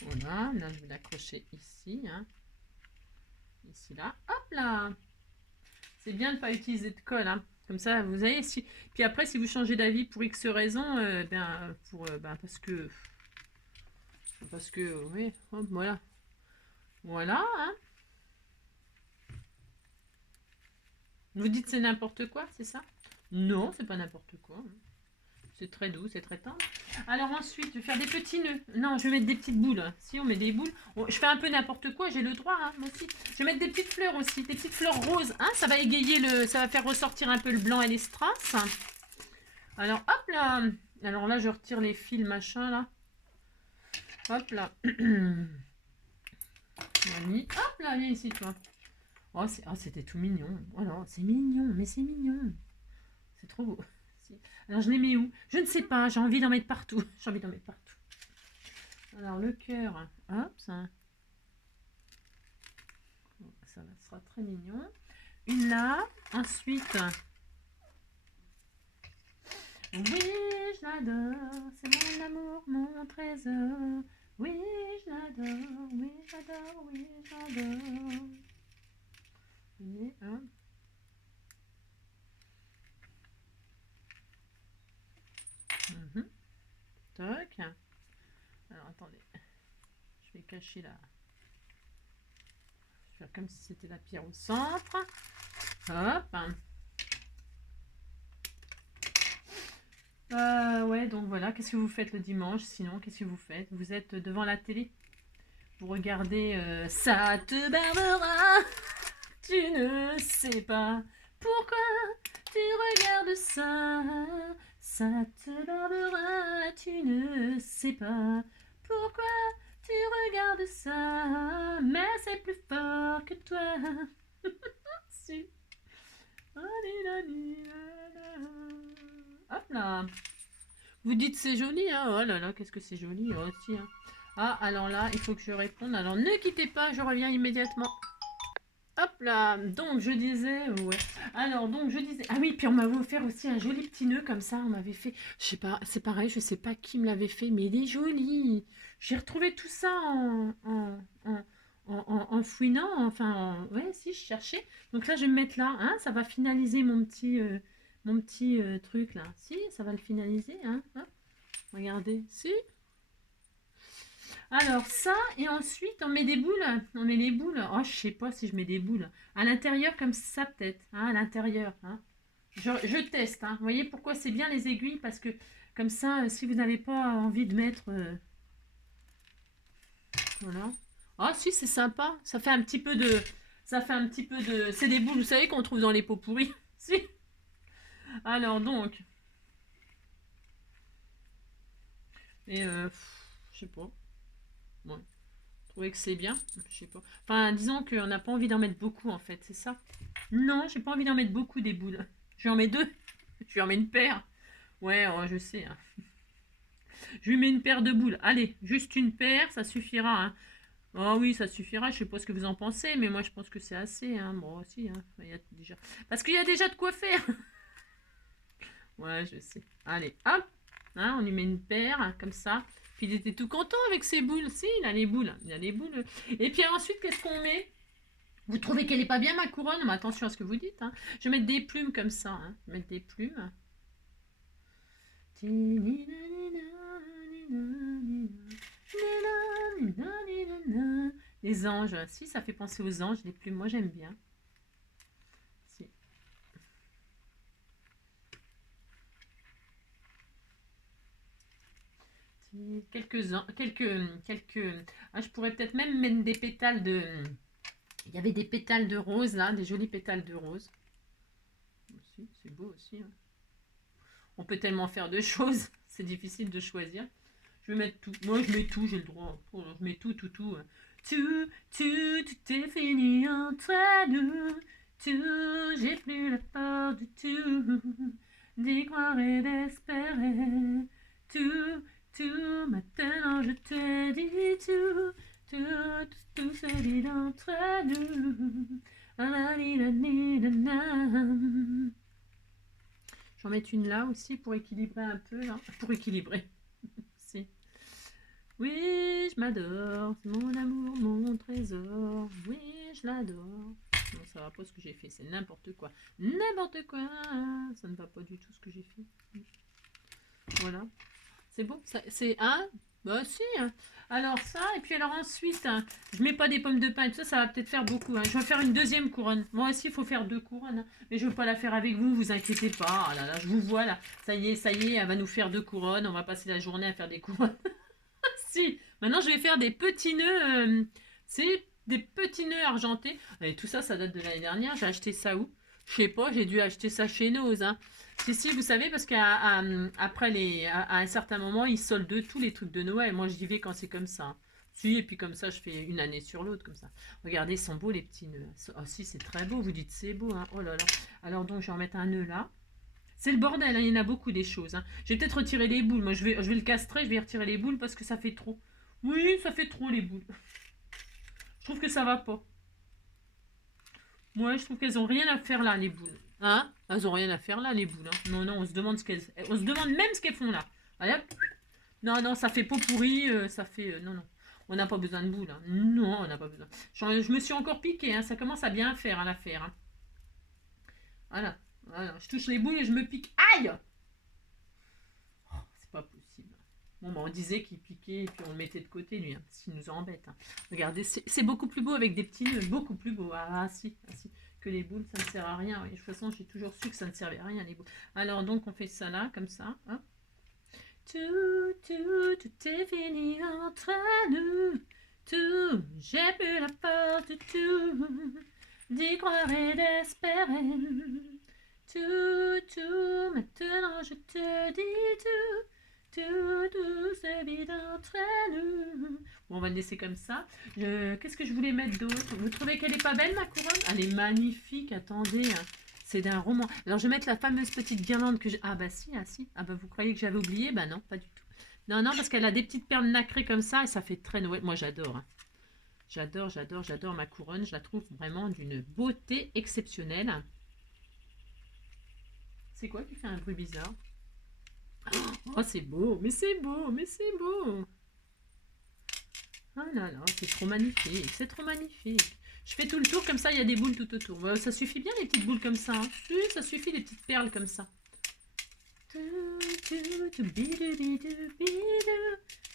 Voilà, là je vais l'accrocher ici, hein. Ici, là, hop là. C'est bien de ne pas utiliser de colle, hein. Comme ça, vous avez, si... Puis après, si vous changez d'avis pour X raison, parce que, oui, hop, voilà. Voilà, hein. Vous dites c'est n'importe quoi, c'est ça? Non, c'est pas n'importe quoi. Hein. C'est très doux, c'est très tendre. Alors ensuite, je vais faire des petits nœuds. Non, je vais mettre des petites boules. Si on met des boules, je fais un peu n'importe quoi, j'ai le droit, hein, moi aussi. Je vais mettre des petites fleurs aussi, des petites fleurs roses. Hein, ça va égayer le... Ça va faire ressortir un peu le blanc et les strass. Alors, hop là. Alors là, je retire les fils, machin, là. Hop là. Hop là, viens ici, toi. Oh, c'était tout mignon. Oh non, c'est mignon, mais c'est mignon. C'est trop beau. Alors, je les mets où? Je ne sais pas, j'ai envie d'en mettre partout. J'ai envie d'en mettre partout. Alors, le cœur, hop, ça sera très mignon. Une là, ensuite... Oui, je l'adore, c'est mon amour, mon trésor. Oui, je l'adore, oui, j'adore, oui, j'adore. Et hop. Toc. Alors, attendez. Je vais cacher là. Je vais faire comme si c'était la pierre au centre. Hop. Ouais, donc voilà. Qu'est-ce que vous faites le dimanche? Sinon, qu'est-ce que vous faites? Vous êtes devant la télé? Vous regardez Ça te barbera. Tu ne sais pas pourquoi tu regardes ça. Ça te barbera. Tu ne sais pas pourquoi tu regardes ça. Mais c'est plus fort que toi. Si. Hop là. Vous dites c'est joli, hein? Oh là là, qu'est-ce que c'est joli aussi. Hein. Ah, alors là, il faut que je réponde. Alors ne quittez pas, je reviens immédiatement. hop là. Donc, je disais, ouais. Alors, donc, je disais, ah oui, puis on m'avait offert aussi un joli petit nœud comme ça. On m'avait fait, je sais pas, c'est pareil, je sais pas qui me l'avait fait, mais il est joli. J'ai retrouvé tout ça en fouinant, enfin, ouais, si, je cherchais. Donc là, je vais me mettre là, hein, ça va finaliser mon petit truc là. Si, ça va le finaliser, hein. Regardez, si. Alors ça, et ensuite on met des boules. On met les boules. Oh, je sais pas si je mets des boules. À l'intérieur comme ça peut-être. Hein, à l'intérieur. Hein. Je teste. Hein. Vous voyez pourquoi c'est bien les aiguilles? Parce que comme ça, si vous n'avez pas envie de mettre... voilà. Ah si, c'est sympa. Ça fait un petit peu de... Ça fait un petit peu de... C'est des boules, vous savez, qu'on trouve dans les pots pourris. Si. Alors donc... Et je sais pas. Ouais. Trouvez que c'est bien? Je sais pas. Enfin, disons qu'on n'a pas envie d'en mettre beaucoup en fait, c'est ça? Non, j'ai pas envie d'en mettre beaucoup des boules. Je lui en mets deux. Je lui en mets une paire. Ouais, oh, je sais. Hein. Je lui mets une paire de boules. Allez, juste une paire, ça suffira. Hein. Oh oui, ça suffira. Je sais pas ce que vous en pensez, mais moi je pense que c'est assez. Hein. Bon, aussi. Hein. Il y a déjà... Parce qu'il y a déjà de quoi faire. Ouais, je sais. Allez, hop. Hein, on lui met une paire, hein, comme ça. Puis il était tout content avec ses boules. Si, il a les boules. Il a les boules. Et puis ensuite, qu'est-ce qu'on met? Vous trouvez qu'elle est pas bien ma couronne? Mais attention à ce que vous dites. Hein. Je vais mettre des plumes comme ça. Hein. Je vais mettre des plumes. Les anges. Si, ça fait penser aux anges, les plumes. Moi, j'aime bien. Si. Quelques. Ah, je pourrais peut-être même mettre des pétales de. Il y avait des pétales de rose là, des jolis pétales de rose. C'est beau aussi. Hein. On peut tellement faire de choses, c'est difficile de choisir. Je vais mettre tout. Moi, je mets tout, j'ai le droit. Oh, je mets tout. Tout est fini entre nous. Tout, j'ai plus la peur de tout. D'y croire et d'espérer. Tout, maintenant je te dis tout. Tout se vit entre nous. Je vais en mettre une là aussi pour équilibrer un peu. Là. Pour équilibrer. Si. Oui, je m'adore. C'est mon amour, mon trésor. Oui, je l'adore. Non, ça va pas ce que j'ai fait. C'est n'importe quoi. N'importe quoi. Ça ne va pas du tout ce que j'ai fait. Voilà. C'est bon. C'est un. Bah si. Hein. Alors ça. Et puis alors ensuite, hein, je mets pas des pommes de pin et tout ça. Ça va peut-être faire beaucoup. Hein. Je vais faire une deuxième couronne. Moi aussi, il faut faire 2 couronnes. Hein. Mais je veux pas la faire avec vous. Vous inquiétez pas. Ah là là, je vous vois là. Ça y est. Elle va nous faire 2 couronnes. On va passer la journée à faire des couronnes. Si, maintenant je vais faire des petits nœuds, c'est des petits nœuds argentés. Et tout ça, ça date de l'année dernière. J'ai acheté ça où? Je sais pas, j'ai dû acheter ça chez Nose. Hein. Si, vous savez, parce qu'après à un certain moment, ils soldent tous les trucs de Noël. Moi, j'y vais quand c'est comme ça. Hein. Si, et puis comme ça, je fais une année sur l'autre, comme ça. Regardez, ils sont beaux les petits nœuds. Ah si, c'est très beau, vous dites c'est beau. Hein. Oh là là. Alors donc, je vais en mettre un nœud là. C'est le bordel, hein, il y en a beaucoup des choses. Hein. Je vais peut-être retirer les boules. Moi, je vais le castrer, je vais retirer les boules parce que ça fait trop. Oui, ça fait trop les boules. Je trouve que ça va pas. Moi, je trouve qu'elles ont rien à faire là, les boules. Hein? Elles ont rien à faire là, les boules. Hein. Non, on se demande on se demande même ce qu'elles font là. Allez, hop. Non, ça fait pot pourri, ça fait... non. On n'a pas besoin de boules. Hein. Non, on n'a pas besoin. Je me suis encore piqué, hein. Ça commence à bien faire à l'affaire. Hein. Voilà. Je touche les boules et je me pique. Aïe! Oh, c'est pas possible. Bon, on disait qu'il piquait et puis on le mettait de côté, lui, hein, parce qu'il nous embête. Hein. Regardez, c'est beaucoup plus beau avec des petits nœuds, beaucoup plus beau. Si, que les boules, ça ne sert à rien. Oui. De toute façon, j'ai toujours su que ça ne servait à rien, les boules. Alors, donc, on fait ça là, comme ça. Hein. Tout est fini entre nous. Tout, j'ai plus la peur de tout. D'y croire et d'espérer. Tout, maintenant je te dis tout se vide entre nous. Bon, on va le laisser comme ça. Qu'est-ce que je voulais mettre d'autre? Vous trouvez qu'elle est pas belle, ma couronne? Elle est magnifique, attendez. Hein. C'est d'un roman. Alors, je vais mettre la fameuse petite guirlande que j'ai... Ah bah si. Ah bah vous croyez que j'avais oublié? Bah non, pas du tout. Non, parce qu'elle a des petites perles nacrées comme ça et ça fait très Noël. Moi, j'adore. Hein. J'adore, j'adore, j'adore ma couronne. Je la trouve vraiment d'une beauté exceptionnelle. C'est quoi qui fait un bruit bizarre? Oh, c'est beau, mais c'est beau, mais c'est beau. Ah là là, c'est trop magnifique, c'est trop magnifique. Je fais tout le tour, comme ça, il y a des boules tout autour. Ouais, ça suffit bien, les petites boules comme ça. Hein. Oui, ça suffit, les petites perles comme ça.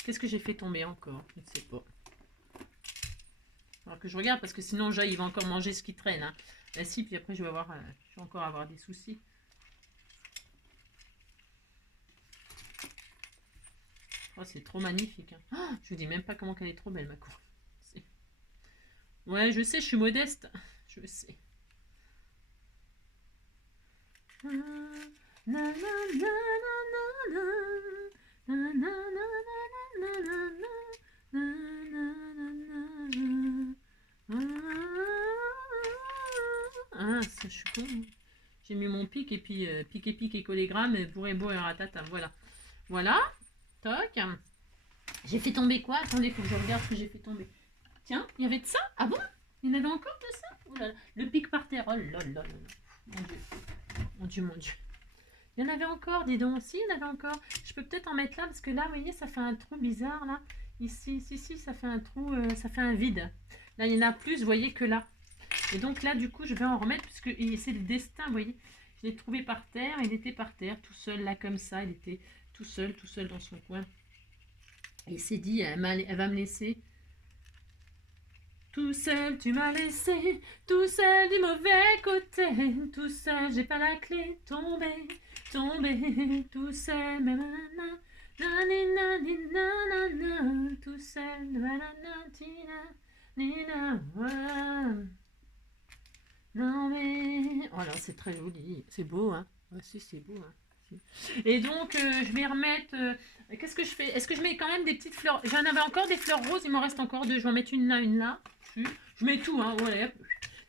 Qu'est-ce que j'ai fait tomber encore? Je ne sais pas. Alors que je regarde, parce que sinon, Jay, il va encore manger ce qui traîne. Hein. Bah si, puis après, je vais encore avoir des soucis. Oh, c'est trop magnifique. Hein. Oh, je vous dis même pas comment qu'elle est trop belle, ma cour. Ouais, je sais, je suis modeste. Je sais. Ah, ça, je suis con. J'ai mis mon pic et puis pic et collégramme et bourré et ratata. Voilà. Voilà. Toc. J'ai fait tomber quoi? Attendez, faut que je regarde ce que j'ai fait tomber. Tiens, il y avait de ça? Ah bon? Il y en avait encore de ça? Oh là là. Le pic par terre. Oh là là là là. Mon Dieu. Mon Dieu, mon Dieu. Il y en avait encore, dis donc. Si, il y en avait encore. Je peux peut-être en mettre là, parce que là, vous voyez, ça fait un trou bizarre, là. Ici, ici, ça fait un trou, ça fait un vide. Là, il y en a plus, vous voyez, que là. Et donc là, du coup, je vais en remettre, parce que c'est le destin, vous voyez. Je l'ai trouvé par terre, il était par terre, tout seul, là, comme ça. Il était tout seul dans son coin. Et il s'est dit, elle va me laisser. Tout seul, tu m'as laissé, tout seul du mauvais côté, tout seul, j'ai pas la clé, tombé, tout seul, mais nanana, nanana, tout seul, nanana, tina, nina, non mais, oh là, c'est très joli, c'est beau, hein, ah, si, c'est beau, hein. Et donc, je vais remettre. Qu'est-ce que je fais? Est-ce que je mets quand même des petites fleurs? J'en avais encore des fleurs roses, il m'en reste encore deux. Je vais en mettre une là, une là. Je mets tout, hein. Voilà.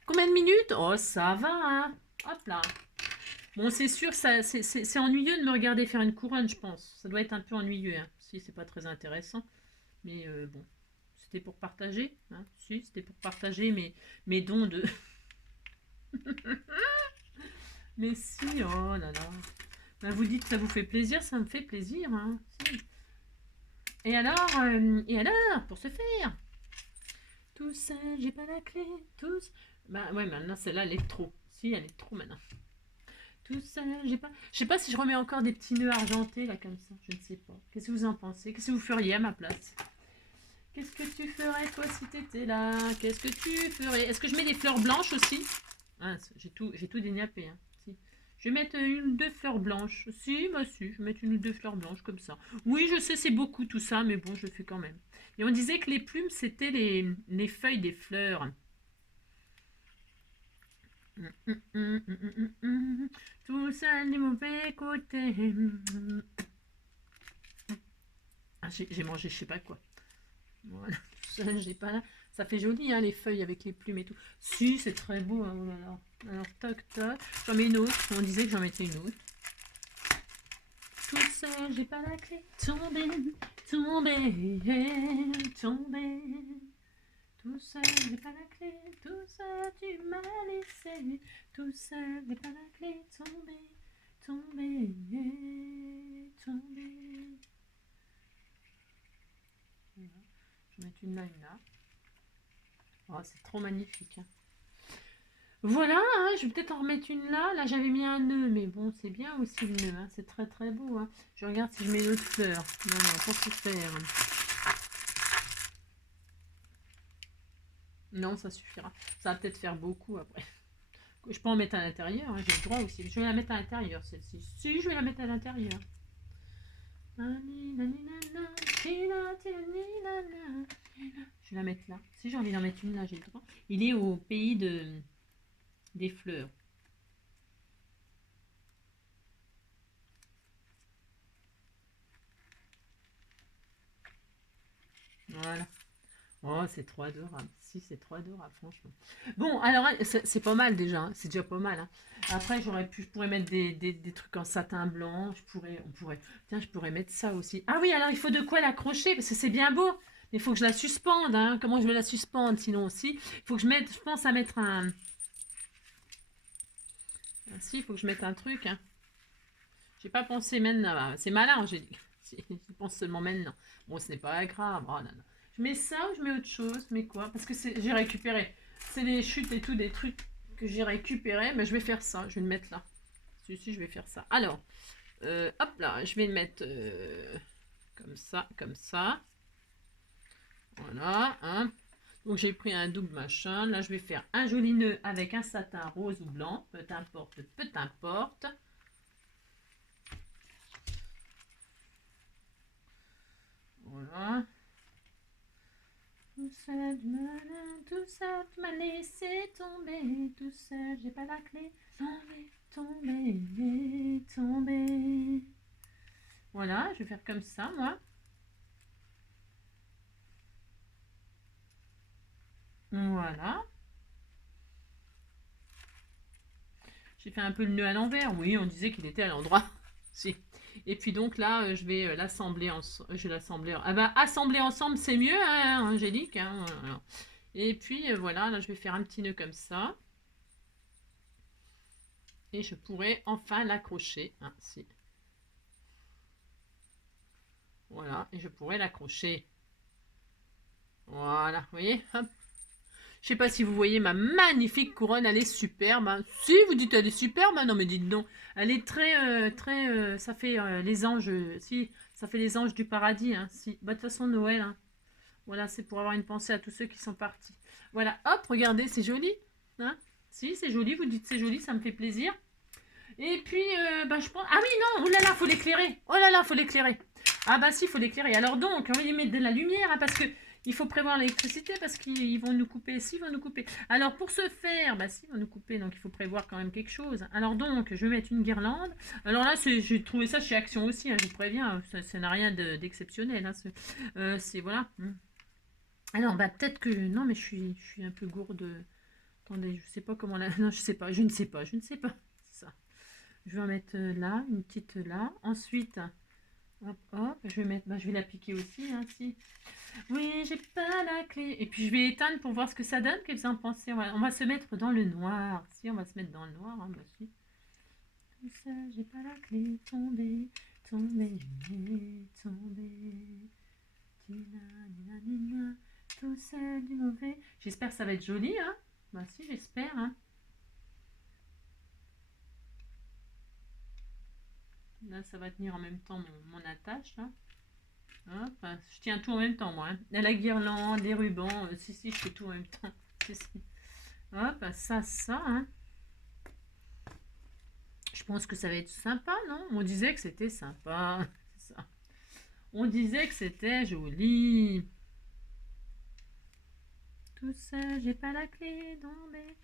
Combien de minutes? Oh, ça va, hein. Hop là. Bon, c'est sûr, c'est ennuyeux de me regarder faire une couronne, je pense. Ça doit être un peu ennuyeux, hein. Si, c'est pas très intéressant. Mais bon, c'était pour partager. Hein. Si, c'était pour partager mes dons de. Mais si, oh là là. Ben, vous dites que ça vous fait plaisir, ça me fait plaisir. Hein. Si. Et alors, pour ce faire, tout seul, j'ai pas la clé, tous. Bah ouais, maintenant celle-là, elle est trop. Si, elle est trop maintenant. Tout seul, j'ai pas. Je sais pas si je remets encore des petits nœuds argentés là comme ça. Je ne sais pas. Qu'est-ce que vous en pensez? Qu'est-ce que vous feriez à ma place? Qu'est-ce que tu ferais toi si t'étais là? Qu'est-ce que tu ferais? Est-ce que je mets des fleurs blanches aussi? Ah, j'ai tout déniapé. Hein. Si. Je vais mettre une ou deux fleurs blanches. Si, bah si, je vais mettre une ou deux fleurs blanches comme ça. Oui, je sais, c'est beaucoup tout ça, mais bon, je le fais quand même. Et on disait que les plumes, c'était les feuilles des fleurs. Tout ça du mauvais côté. Ah, j'ai mangé je sais pas quoi. Voilà, tout ça, j'ai pas là. Ça fait joli, hein, les feuilles avec les plumes et tout. Si, c'est très beau. Hein, oh là là. Alors, toc, toc. J'en mets une autre. On disait que j'en mettais une autre. Tout seul, j'ai pas la clé. Tombé, tombé, tombé. Tout seul, j'ai pas la clé. Tout seul, tu m'as laissé. Tout seul, j'ai pas la clé. Tombé, tombé, tombé. Voilà. Je vais mettre une là, une là. Oh, c'est trop magnifique. Hein. Voilà, hein, je vais peut-être en remettre une là. Là, j'avais mis un nœud, mais bon, c'est bien aussi le nœud. Hein. C'est très très beau. Hein. Je regarde si je mets d'autres fleurs. Non, non, pour tout faire. Non, ça suffira. Ça va peut-être faire beaucoup après. Je peux en mettre à l'intérieur. Hein. J'ai le droit aussi. Je vais la mettre à l'intérieur, celle-ci. Si, je vais la mettre à l'intérieur. Je vais la mettre là. Si j'ai envie d'en mettre une là, j'ai le droit. Il est au pays des fleurs. Voilà. Oh, c'est trop adorable. Si, c'est trop adorable, franchement. Bon, alors, c'est pas mal déjà. Hein. C'est déjà pas mal. Hein. Après, je pourrais mettre des trucs en satin blanc. On pourrait. Tiens, je pourrais mettre ça aussi. Ah oui, alors il faut de quoi l'accrocher parce que c'est bien beau. il faut que je la suspende, hein. Comment je vais la suspendre sinon aussi? Il faut que je mette, je pense à mettre un... Ah, si, il faut que je mette un truc, hein. J'ai pas pensé maintenant. Ah, c'est malin, j'ai dit. Si, je pense seulement maintenant. Bon, ce n'est pas grave. Oh, non, non. Je mets ça ou je mets autre chose? Mais quoi? Parce que j'ai récupéré. C'est les chutes et tout, des trucs que j'ai récupéré. Mais je vais faire ça. Je vais le mettre là. Si, je vais faire ça. Alors, hop là, je vais le mettre comme ça, comme ça. Voilà, hein. Donc j'ai pris un double machin. Là, je vais faire un joli nœud avec un satin rose ou blanc. Peu importe, peu importe. Voilà. Tout seul, tout seul, tu m'as laissé tomber. Tout seul, j'ai pas la clé. Tomber, tomber, tomber. Voilà, je vais faire comme ça, moi. Voilà. J'ai fait un peu le nœud à l'envers. Oui, on disait qu'il était à l'endroit. Si. Et puis donc là, je vais l'assembler ensemble. Je vais l'assembler. Ah bah, assembler ensemble, c'est mieux, hein, Angélique. Hein. Et puis voilà, là, je vais faire un petit nœud comme ça. Et je pourrais enfin l'accrocher. Hein, si. Voilà, et je pourrais l'accrocher. Voilà, vous voyez, hop. Je sais pas si vous voyez ma magnifique couronne, elle est superbe. Hein. Si, vous dites elle est superbe, non mais dites donc. Elle est très, ça fait les anges, si, ça fait les anges du paradis. Hein, si. Bah, de toute façon, Noël, hein. Voilà, c'est pour avoir une pensée à tous ceux qui sont partis. Voilà, hop, regardez, c'est joli. Hein, si, c'est joli, vous dites c'est joli, ça me fait plaisir. Et puis, bah, je pense... Ah oui, non, oh là là, faut l'éclairer. Oh là là, faut l'éclairer. Ah bah si, faut l'éclairer. Alors donc, on va y mettre de la lumière, hein, parce que il faut prévoir l'électricité, parce qu'ils vont nous couper. Si, ils vont nous couper. Alors pour ce faire, bah si, ils vont nous couper, donc il faut prévoir quand même quelque chose. Alors donc, je vais mettre une guirlande. Alors là, j'ai trouvé ça chez Action aussi, hein, je vous préviens, ça n'a rien d'exceptionnel. Hein, c'est, voilà. Alors, bah peut-être que... Non, mais je suis un peu gourde. Attendez, je sais pas comment la... Non, je sais pas, je ne sais pas, je ne sais pas. C'est ça. Je vais en mettre là, une petite là. Ensuite, hop, hop, je vais mettre, bah, je vais l'appliquer aussi, hein, si. Oui, j'ai pas la clé. Et puis je vais éteindre pour voir ce que ça donne. Qu'est-ce que vous en pensez? On va se mettre dans le noir. Si, on va se mettre dans le noir, hein, bah, si. Tout ça, j'ai pas la clé. Tomber, tomber, tomber. Tout ça du mauvais. J'espère que ça va être joli, hein. Bah si, j'espère, hein. Là, ça va tenir en même temps mon attache, là. Hop, je tiens tout en même temps, moi. Hein. La guirlande, les rubans, si, je fais tout en même temps. Si. Hop, ça, hein. Je pense que ça va être sympa, non? On disait que c'était sympa. Ça. On disait que c'était joli. Tout ça, j'ai pas la clé dans mes...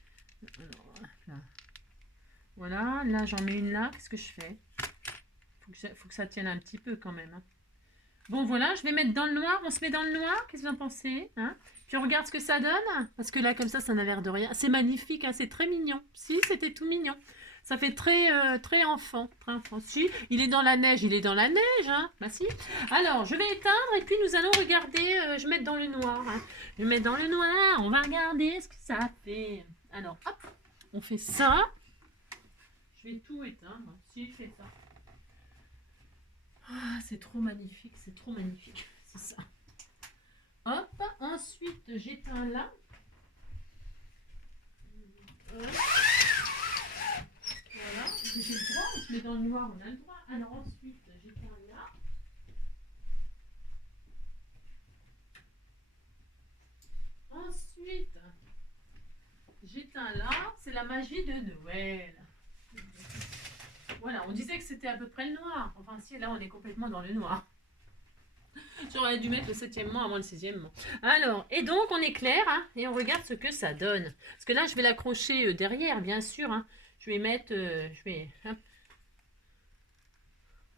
Alors, là. Voilà, là, j'en mets une là. Qu'est-ce que je fais? Faut que ça tienne un petit peu quand même. Hein. Bon, voilà, je vais mettre dans le noir. On se met dans le noir. Qu'est-ce que vous en pensez? Hein? Puis on regarde ce que ça donne. Parce que là, comme ça n'a l'air de rien. C'est magnifique, hein, c'est très mignon. Si, c'était tout mignon. Ça fait très enfant. Très enfant. Si, il est dans la neige, il est dans la neige. Hein. Bah si. Alors, je vais éteindre et puis nous allons regarder. Je vais mettre dans le noir. Hein. Je vais mettre dans le noir. On va regarder ce que ça fait. Alors, hop, on fait ça. Je vais tout éteindre. Si, je fais ça. Ah, c'est trop magnifique, c'est ça. Hop, ensuite j'éteins là. Voilà, j'ai le droit, on se met dans le noir, on a le droit. Alors ensuite j'éteins là. Ensuite j'éteins là, c'est la magie de Noël. Voilà, on disait que c'était à peu près le noir. Enfin, si, là, on est complètement dans le noir. J'aurais dû mettre le 7e mois avant le 6e mois. Alors, et donc, on éclaire, hein, et on regarde ce que ça donne. Parce que là, je vais l'accrocher derrière, bien sûr. Hein. Je vais mettre... hop.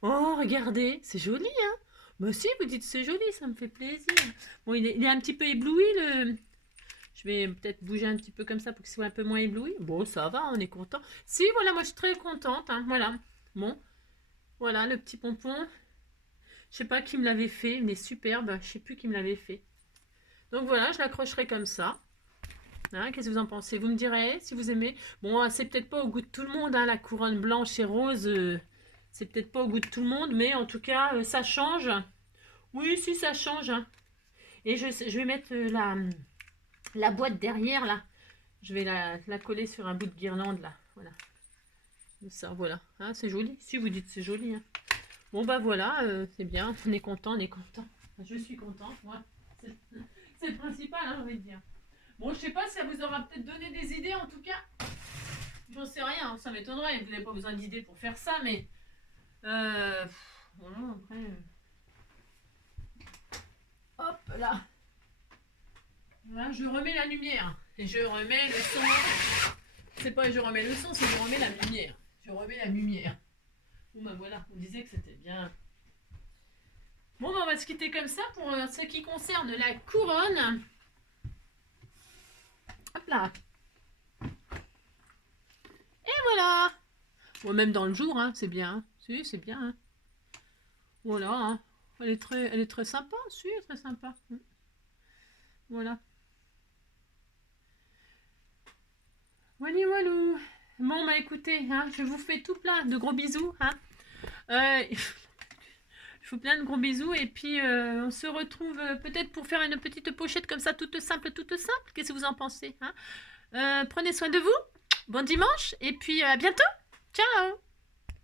Oh, regardez, c'est joli, hein. Moi aussi, vous dites c'est joli, ça me fait plaisir. Bon, il est un petit peu ébloui, le... Je vais peut-être bouger un petit peu comme ça pour qu'il soit un peu moins ébloui. Bon, ça va, on est content. Si, voilà, moi je suis très contente. Hein, voilà. Bon, voilà le petit pompon. Je sais pas qui me l'avait fait. Il est superbe. Je sais plus qui me l'avait fait. Donc voilà, je l'accrocherai comme ça. Hein, qu'est-ce que vous en pensez? Vous me direz si vous aimez. Bon, c'est peut-être pas au goût de tout le monde, hein, la couronne blanche et rose. C'est peut-être pas au goût de tout le monde, mais en tout cas, ça change. Oui, si, ça change. Hein. Et je vais mettre la boîte derrière, là. Je vais la coller sur un bout de guirlande, là. Voilà. Ça, voilà. Hein, c'est joli. Si vous dites c'est joli. Hein. Bon, bah voilà, c'est bien. On est content, on est content. Je suis contente, moi. C'est le principal, hein, j'ai envie de dire. Bon, je sais pas si ça vous aura peut-être donné des idées, en tout cas. J'en sais rien, ça m'étonnerait. Vous n'avez pas besoin d'idées pour faire ça, mais... voilà, après... Hop, là. Voilà, je remets la lumière. Et je remets le son. C'est pas je remets le son, c'est je remets la lumière. Je remets la lumière. Bon, bah voilà, on disait que c'était bien. Bon, bah, on va se quitter comme ça pour ce qui concerne la couronne. Hop là. Et voilà. Bon, même dans le jour, hein, c'est bien. Hein. Si, c'est bien. Hein. Voilà. Hein. Elle est très sympa. Si, elle est très sympa. Voilà. Voilà, voilà. Bon, bah écoutez, hein, je vous fais tout plein de gros bisous. Hein. Je vous fais plein de gros bisous et puis on se retrouve peut-être pour faire une petite pochette comme ça, toute simple, toute simple. Qu'est-ce que vous en pensez hein prenez soin de vous. Bon dimanche et puis à bientôt. Ciao.